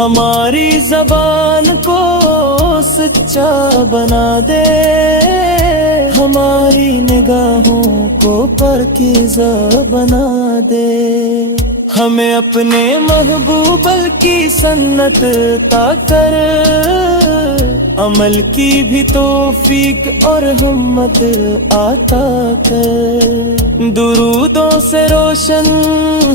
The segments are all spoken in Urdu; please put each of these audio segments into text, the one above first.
ہماری زبان کو سچا بنا دے، ہماری نگاہوں کو پاکیزہ بنا دے، ہمیں اپنے محبوب کی سنت عطا کر، عمل کی بھی توفیق اور ہمت عطا کر، درودوں سے روشن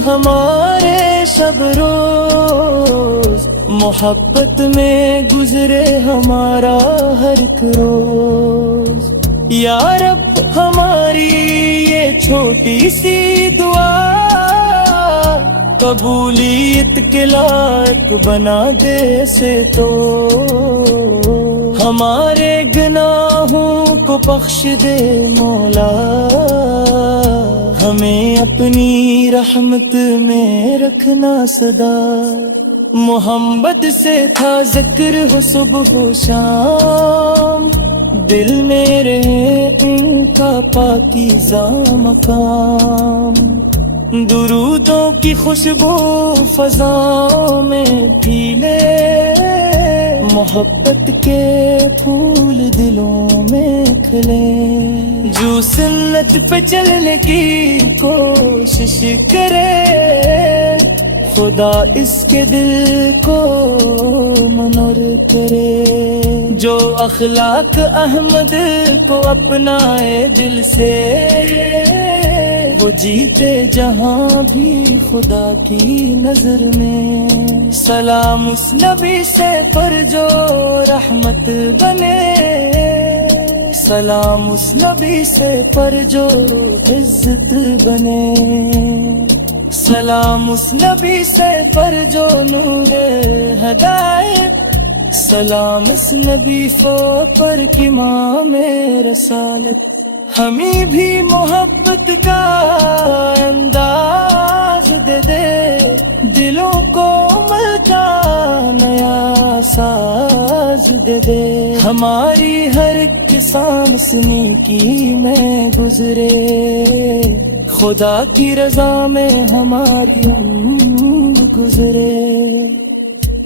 ہمارے شب روز، محبت میں گزرے ہمارا ہر ایک روز، یا رب ہماری یہ چھوٹی سی دعا قبولیت کے لائق بنا دے سے تو، ہمارے گناہوں کو بخش دے مولا، ہمیں اپنی رحمت میں رکھنا سدا، محمد سے تھا ذکر ہو صبح و شام، دل میں رہے ان کا پاکیزہ مقام، درودوں کی خوشبو فضاؤں میں پھیلے، محبت کے پھول دلوں میں کھلے، جو سنت پہ چلنے کی کوشش کرے، خدا اس کے دل کو منور کرے، جو اخلاق احمد کو اپنائے دل سے، وہ جیتے جہاں بھی خدا کی نظر میں، سلام اس نبی سے پر جو رحمت بنے، سلام اس نبی سے پر جو عزت بنے، سلام اس نبی سے پر جو نور ہدایت، سلام اس نبی پر امام رسالت، ہمیں بھی محبت کا انداز دے دے، دلوں کو ملتا نیا ساز دے دے، ہماری ہر ایک سانس نیکی میں گزرے، خدا کی رضا میں ہماری عمر گزرے،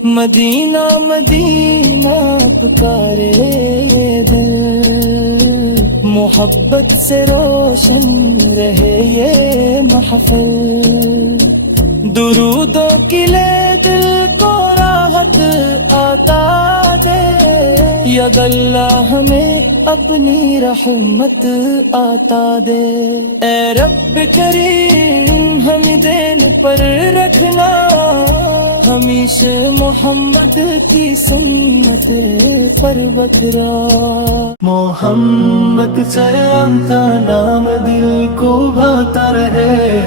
مدینہ مدینہ پکارے یہ دل، محبت سے روشن رہے یہ محفل، درودوں کی لے دل کو راحت عطا دے، یا اللہ ہمیں اپنی رحمت عطا دے، اے رب کریم ہم دین پر رکھنا، ہمیشہ محمد کی سنت پر بکرا، محمد سلام کا نام دل کو بھاتا رہے،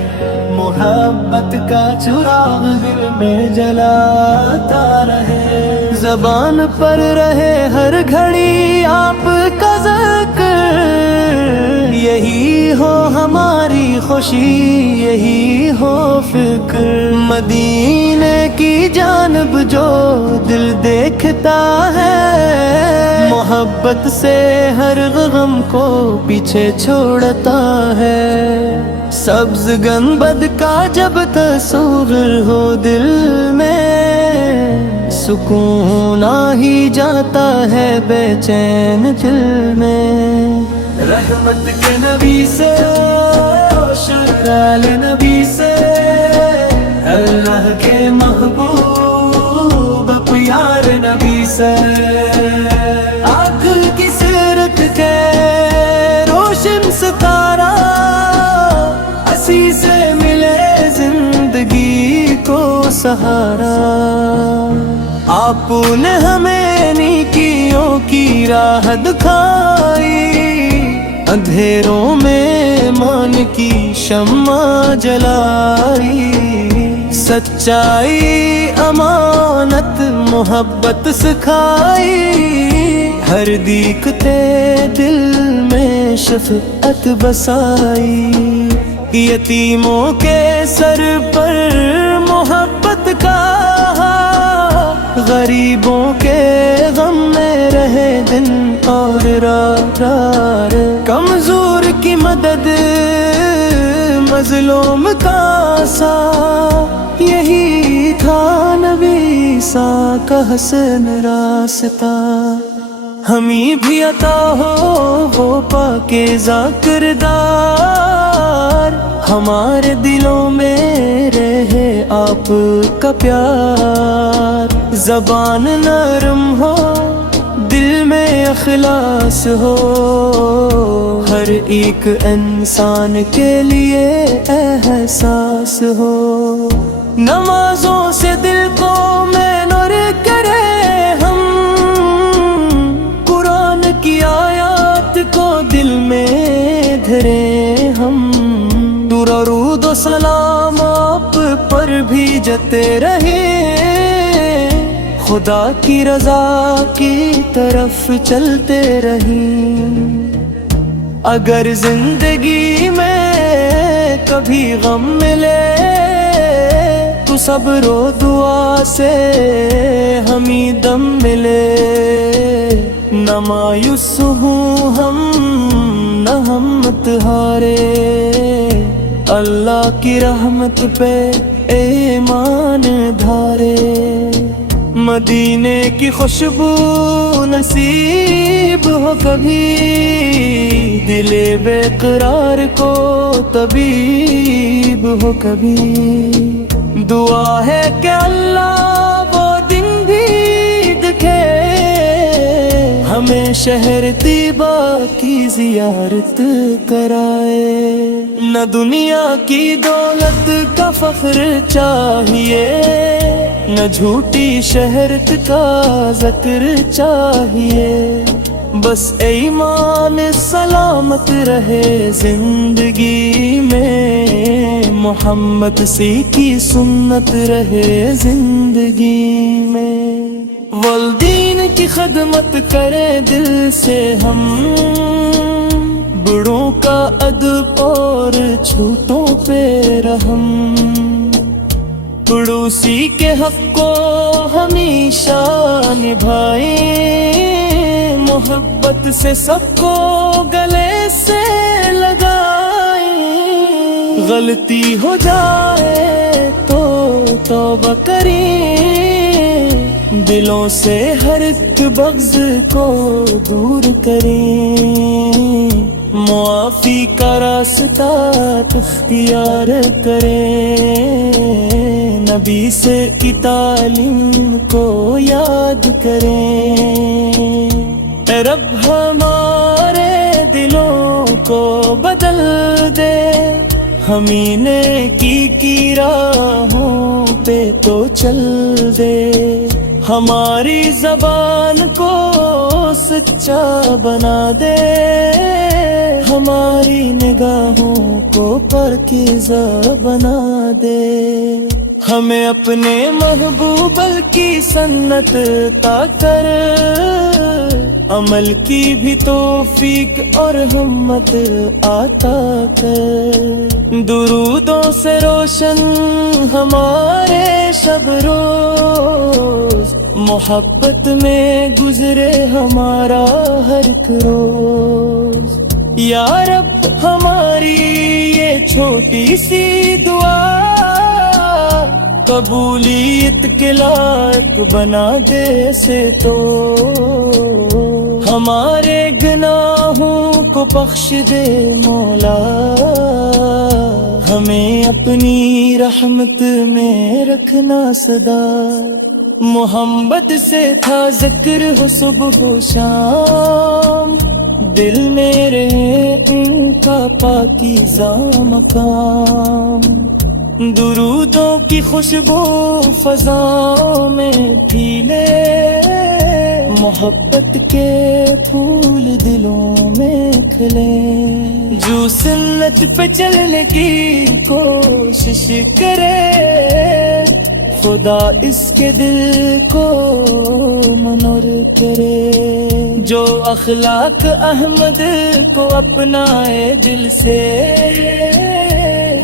محبت کا چراغ دل میں جلاتا رہے، زبان پر رہے ہر گھڑی آپ کا ذکر، یہی ہو ہماری خوشی یہی ہو فکر، مدینے کی جانب جو دل دیکھتا ہے، محبت سے ہر غم کو پیچھے چھوڑتا ہے، سبز گنبد کا جب تصور ہو دل میں، سکون آ ہی جاتا ہے بے چین دل میں، رحمت کے نبی سے شرال نبی سے، اللہ کے محبوب پیار نبی سے، آنکھ کی سیرت کے روشن ستارہ، اسی سے ملے زندگی کو سہارا، آپ نے ہمیں نیکیوں کی راہ دکھائی، اندھیروں میں ایمان کی شمع جلائی، سچائی امانت محبت سکھائی، ہر دیکھتے دل میں شفقت بسائی، یتیموں کے سر پر محبت کا، غریبوں کے غم میں رہے دن اور رات، کمزور کی مدد مظلوم کا سا، یہی تھا نبی عیسیٰ کا حسن راستہ۔ ہمیں بھی عطا ہو وہ پاکیزہ کردار، ہمارے دلوں میں رہے آپ کا پیار۔ زبان نرم ہو، دل میں اخلاص ہو، ہر ایک انسان کے لیے احساس ہو۔ نمازوں سے دل کو میں نور کرے ہم، قرآن کی آیات کو دل میں دھرے ہم۔ درود و سلام آپ پر بھیجتے رہے، خدا کی رضا کی طرف چلتے رہیں۔ اگر زندگی میں کبھی غم ملے تو صبر و دعا سے ہمیں دم ملے۔ نہ مایوس ہوں ہم، نہ ہمت ہارے، اللہ کی رحمت پہ ایمان دھارے۔ مدینے کی خوشبو نصیب ہو کبھی، دل بے قرار کو طبیب ہو کبھی۔ دعا ہے کہ اللہ وہ دن بھی دکھے، ہمیں شہر طیبہ کی زیارت کرائے۔ نہ دنیا کی دولت کا فخر چاہیے، نہ جھوٹی شہرت کا ذکر چاہیے، بس ایمان سلامت رہے زندگی میں، محمد سی کی سنت رہے زندگی میں۔ والدین کی خدمت کرے دل سے ہم، بڑوں کا ادب اور چھوٹوں پہ رحم، پڑوسی کے حق کو ہمیشہ نبھائیں، محبت سے سب کو گلے سے لگائیں۔ غلطی ہو جائے تو توبہ کریں، دلوں سے ہر ایک بغض کو دور کریں، معافی کا راستہ اختیار کریں، نبی سے کی تعلیم کو یاد کریں۔ اے رب ہمارے دلوں کو بدل دے، ہمیں نیکی کی راہوں پہ تو چل دے، ہماری زبان کو سچا بنا دے، ہماری نگاہوں کو پاکیزہ بنا دے۔ ہمیں اپنے محبوب کی سنت عطا کر، عمل کی بھی توفیق اور ہمت عطا کر، درودوں سے روشن ہمارے شب روز، محبت میں گزرے ہمارا ہر ایک روز۔ یا رب ہماری یہ چھوٹی سی دعا قبولیت کے لائق بنا دے سے تو، ہمارے گناہوں کو بخش دے مولا، ہمیں اپنی رحمت میں رکھنا سدا۔ محمد سے تھا ذکر ہو صبح و شام، دل میں رہے ان کا پاکیزہ مقام، درودوں کی خوشبو فضاؤں میں پھیلے، محبت کے پھول دلوں میں کھلے۔ جو سنت پہ چلنے کی کوشش کرے، خدا اس کے دل کو منور کرے۔ جو اخلاق احمد کو اپنائے دل سے،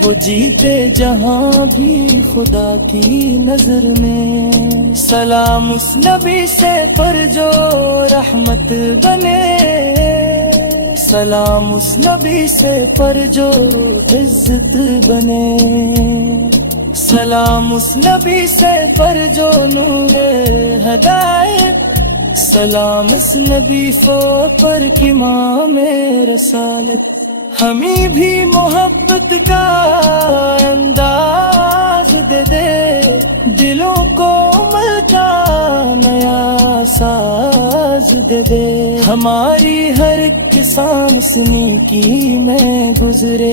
وہ جیتے جہاں بھی خدا کی نظر میں۔ سلام اس نبی سے پر جو رحمت بنے، سلام اس نبی سے پر جو عزت بنے، سلام اس نبی سے پر جو نور ہدایت، سلام اس نبی پر کی ماں میں رسالت۔ ہمیں بھی محبت کا انداز دے دے، دلوں کو ملتا نیا ساز دے دے، ہماری ہر ایک سانس نیکی میں گزرے،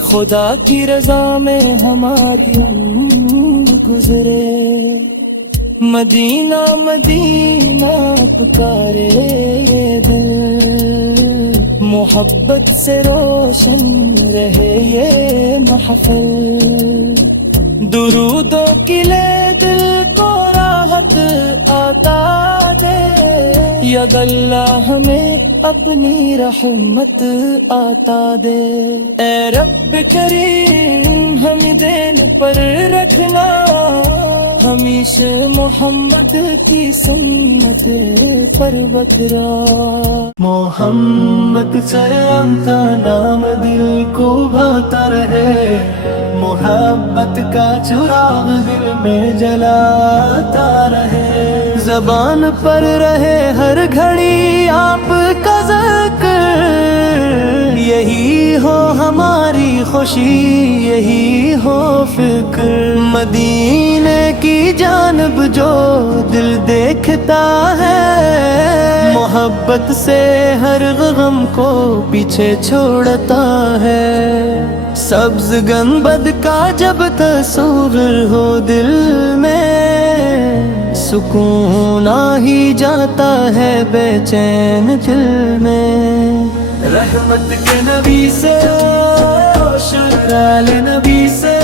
خدا کی رضا میں ہماری عمر گزرے۔ مدینہ مدینہ پکارے یہ دل، محبت سے روشن رہے یہ محفل، درودوں کی لے دل کو راحت عطا دے، ید اللہ ہمیں اپنی رحمت عطا دے۔ اے رب کریم ہم دین پر رکھنا، ہمیشہ محمد کی سنت پر بکرا۔ محمد سلام کا نام دل کو بھاتا رہے، محبت کا چراغ دل میں جلاتا رہے، زبان پر رہے ہر گھڑی آپ کا ذکر، یہی ہو ہماری خوشی یہی ہو فکر، مدینے کی جانب جو دل دیکھتا ہے، محبت سے ہر غم کو پیچھے چھوڑتا ہے، سبز گنبد کا جب تصور ہو دل میں، سکون آ ہی جاتا ہے بے چین دل میں، رحمت کے نبی سے شرال نبی سے،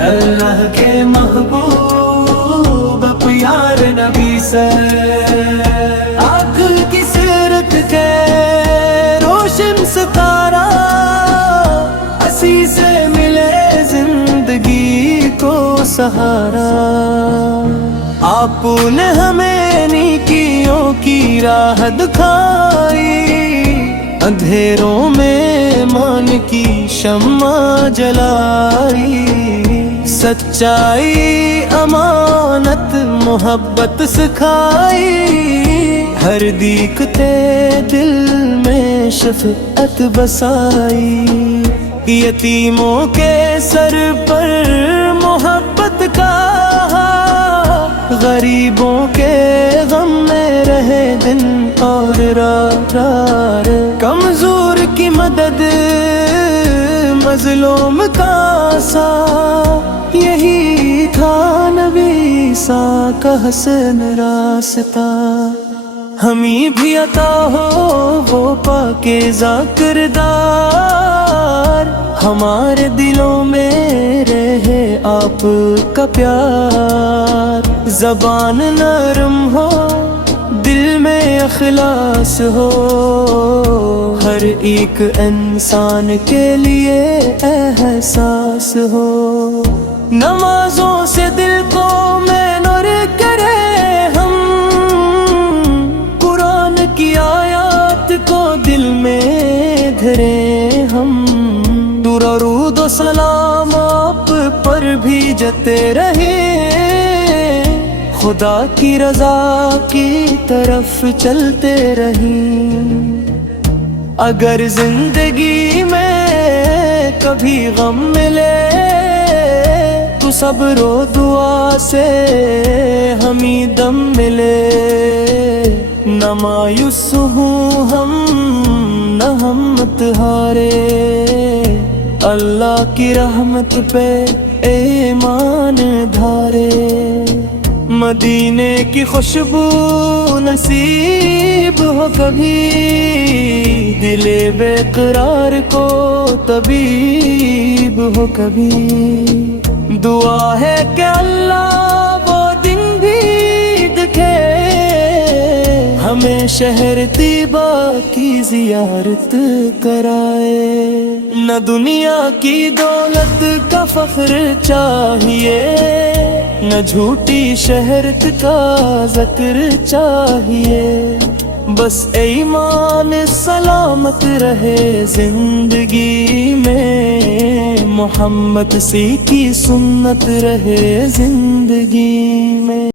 اللہ کے محبوب پیار نبی سے، آنکھ کی سیرت کے روشن ستارہ، اسی سے ملے زندگی کو سہارا، آپ نے ہمیں نیکیوں کی راہ دکھائی، اندھیروں میں ایمان کی شمع جلائی، سچائی امانت محبت سکھائی، ہر دیکھتے دل میں شفقت بسائی، یتیموں کے سر پر محبت کا، غریبوں کے غم میں رہے دن اور رات، کمزور کی مدد مظلوم کا سا، یہی تھا نبی عیسیٰ کا حسن راستہ، ہمیں بھی عطا ہو وہ پاکیزہ کردار، ہمارے دلوں میں رہے آپ کا پیار، زبان نرم ہو دل میں اخلاص ہو، ہر ایک انسان کے لیے احساس ہو، نمازوں سے دل کو میں نور کرے ہم، قرآن کی آیات کو دل میں دھرے ہم، درود و سلام آپ پر بھیجتے رہے، خدا کی رضا کی طرف چلتے رہیں، اگر زندگی میں کبھی غم ملے تو صبر و دعا سے ہمیں دم ملے، نہ مایوس ہوں ہم نہ ہمت ہارے، اللہ کی رحمت پہ ایمان دھارے، مدینے کی خوشبو نصیب ہو کبھی، دل بے قرار کو طبیب ہو کبھی، دعا ہے کہ اللہ وہ دن بھی دکھے، ہمیں شہر طیبہ کی زیارت کرائے، نہ دنیا کی دولت کا فخر چاہیے، نہ جھوٹی شہرت کا ذکر چاہیے، بس ایمان سلامت رہے زندگی میں، محمد سی کی سنت رہے زندگی میں۔